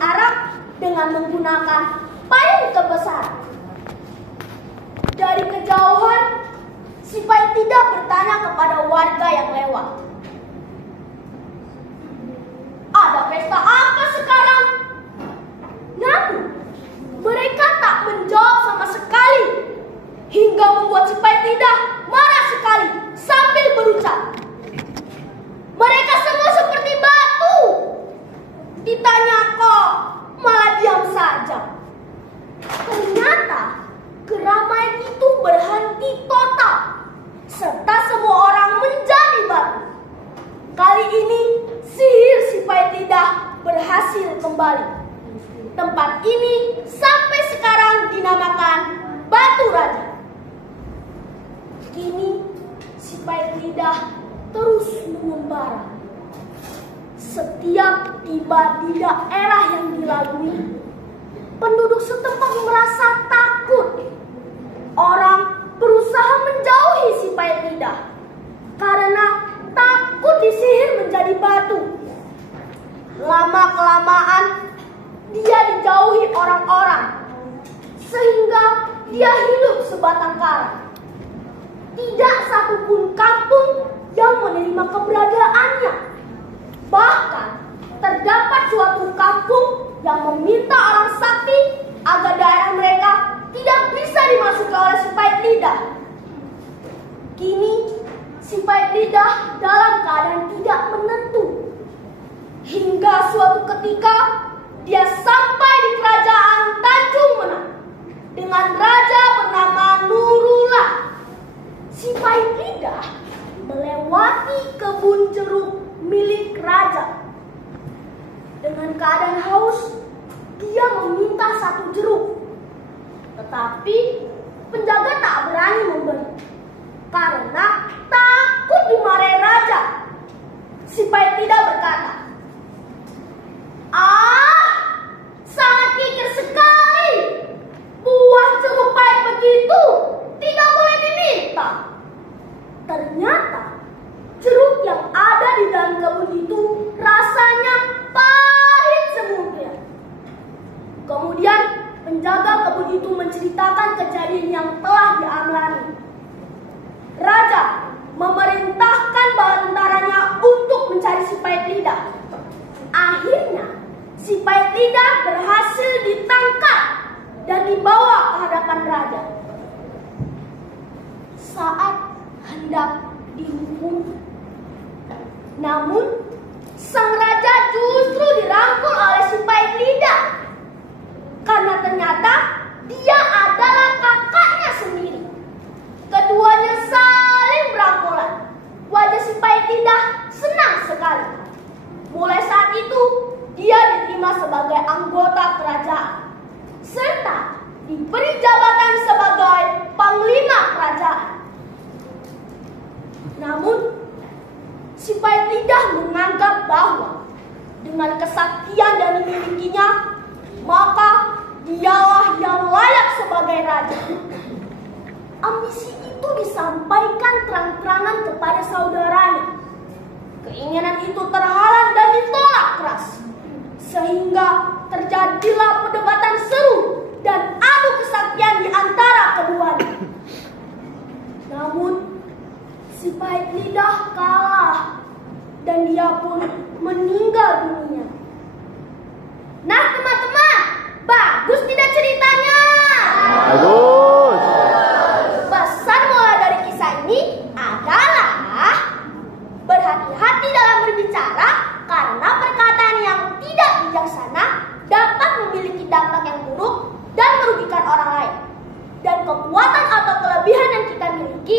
arak dengan menggunakan payung kebesaran. Dari kejauhan, si Paitida bertanya kepada warga yang lewat, "Ada pesta apa sekarang?" Namun, mereka tak menjawab sama sekali, hingga membuat si Paitida marah sekali sambil berucap, "Mereka semua seperti batu. Ditanya kok malah diam saja." Ternyata keramaian itu berhenti total, serta semua orang menjadi batu. Kali ini sihir si Paitida berhasil kembali. Tempat ini sampai sekarang dinamakan Batu Raja. Kini si Paitida terus mengembara. Setiap tiba di daerah yang dilalui, penduduk setempat merasa takut. Orang berusaha menjauhi si Paitida karena takut disihir menjadi batu. Lama-kelamaan dia dijauhi orang-orang, sehingga dia hidup sebatang kara. Tidak satupun kampung yang menerima keberadaannya. Bahkan terdapat suatu kampung yang meminta orang sakti agar daerah mereka tidak bisa dimasuki oleh si Paitida. Kini si Paitida dalam keadaan tidak menentu. Hingga suatu ketika dia sampai di kerajaan Tanjung Menang dengan raja bernama Nurullah. Si Paitida melewati kebun jeruk milik raja. Dengan keadaan haus, dia meminta satu jeruk. Tetapi penjaga tak berani memberi karena takut dimarahi raja. Si Paitida berkata, sangat kikir sekali. Buah jeruk pahit begitu tidak boleh diminta." Ternyata jeruk yang ada di dalam kebun itu rasanya pahit semula. Kemudian penjaga kebun itu menceritakan kejadian yang telah dialami. Raja memerintahkan bala tentaranya untuk mencari si Paitida. Akhirnya si Paitida berhasil ditangkap dan dibawa ke hadapan raja. Saat hendak dihukum, namun sang raja justru dirangkul oleh si Paitida karena ternyata dia adalah kakaknya sendiri. Keduanya saling berangkulan. Wajah si Paitida senang sekali. Mulai saat itu dia diterima sebagai anggota kerajaan serta diberi jabatan sebagai panglima kerajaan. Namun si Paitida menganggap bahwa dengan kesaktian yang dimilikinya, maka dialah yang layak sebagai raja. Ambisi itu disampaikan terang-terangan kepada saudaranya. Keinginan itu terhalang dan ditolak keras, sehingga terjadilah perdebatan seru dan adu kesaktian di antara keduanya. Namun si Paitida kalah dan dia pun meninggal dunia. Nah teman-teman, bagus tidak ceritanya? Bagus. Pesan moral dari kisah ini adalah berhati-hati dalam berbicara karena perkataan yang tidak bijaksana dapat memiliki dampak yang buruk dan merugikan orang lain. Dan kekuatan atau kelebihan yang kita miliki